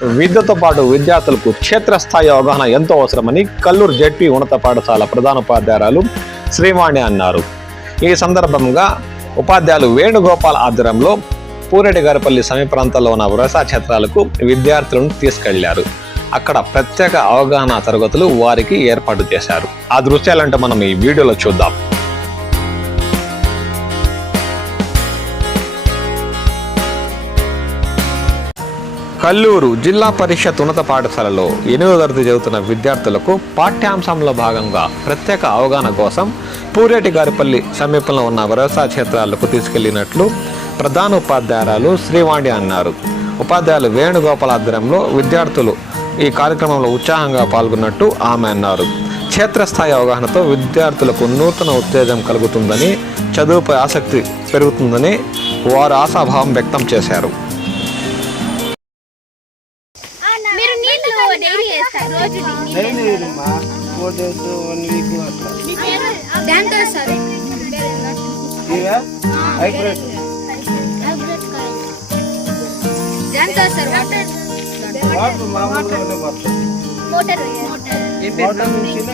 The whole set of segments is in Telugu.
విద్యతో పాటు విద్యార్థులకు క్షేత్రస్థాయి అవగాహన ఎంతో అవసరమని కల్లూరు జెడ్పీ ఉన్నత పాఠశాల ప్రధానోపాధ్యాయురాలు శ్రీవాణి అన్నారు. ఈ సందర్భంగా ఉపాధ్యాయులు వేణుగోపాల్ ఆధ్వర్యంలో పూరెడ్డిగారిపల్లి సమీప ప్రాంతాల్లో ఉన్న వ్యవసాయ క్షేత్రాలకు విద్యార్థులను తీసుకెళ్లారు. అక్కడ ప్రత్యేక అవగాహన తరగతులు వారికి ఏర్పాటు చేశారు. ఆ దృశ్యాలంటే మనం ఈ వీడియోలో చూద్దాం. కల్లూరు జిల్లా పరిషత్ ఉన్నత పాఠశాలలో 8వ తరగతి చదువుతున్న విద్యార్థులకు పాఠ్యాంశంలో భాగంగా ప్రత్యేక అవగాహన కోసం పూరెడ్డిగారిపల్లి సమీపంలో ఉన్న వ్యవసాయ క్షేత్రాలకు తీసుకెళ్లినట్లు ప్రధాన ఉపాధ్యాయురాలు శ్రీవాణి అన్నారు. ఉపాధ్యాయులు వేణుగోపాల్ ఆధ్వర్యంలో విద్యార్థులు ఈ కార్యక్రమంలో ఉత్సాహంగా పాల్గొన్నట్టు ఆమె అన్నారు. క్షేత్రస్థాయి అవగాహనతో విద్యార్థులకు నూతన ఉత్తేజం కలుగుతుందని, చదువుపై ఆసక్తి పెరుగుతుందని వారు ఆశాభావం వ్యక్తం చేశారు.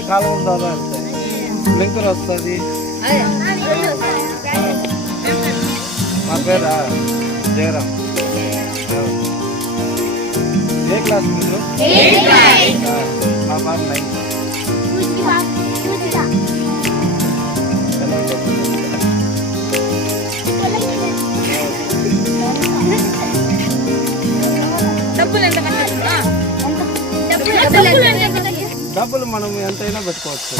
కాలం లింకర్ వస్తుంది. మా పేరా జయరామ్. ఏ క్లాస్ మీరు? మా పాప 9. డబ్బులు మనం ఎంతైనా పెట్టుకోవచ్చు.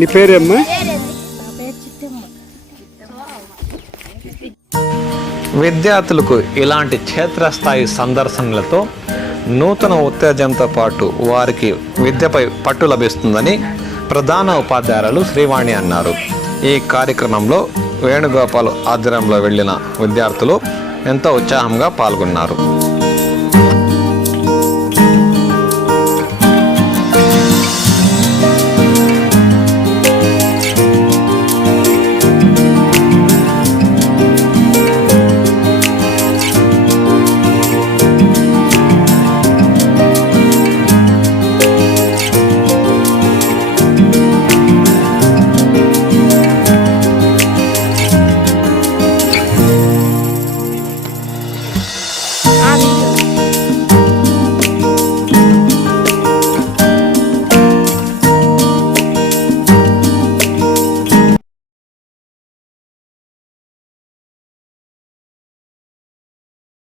నీ పేరేమ్మా? విద్యార్థులకు ఇలాంటి క్షేత్రస్థాయి సందర్శనలతో నూతన ఉత్తేజంతో పాటు వారికి విద్యపై పట్టు లభిస్తుందని ప్రధాన ఉపాధ్యాయురాలు శ్రీవాణి అన్నారు. ఈ కార్యక్రమంలో వేణుగోపాల్ ఆధ్వర్యంలో వెళ్లిన విద్యార్థులు ఎంతో ఉత్సాహంగా పాల్గొన్నారు.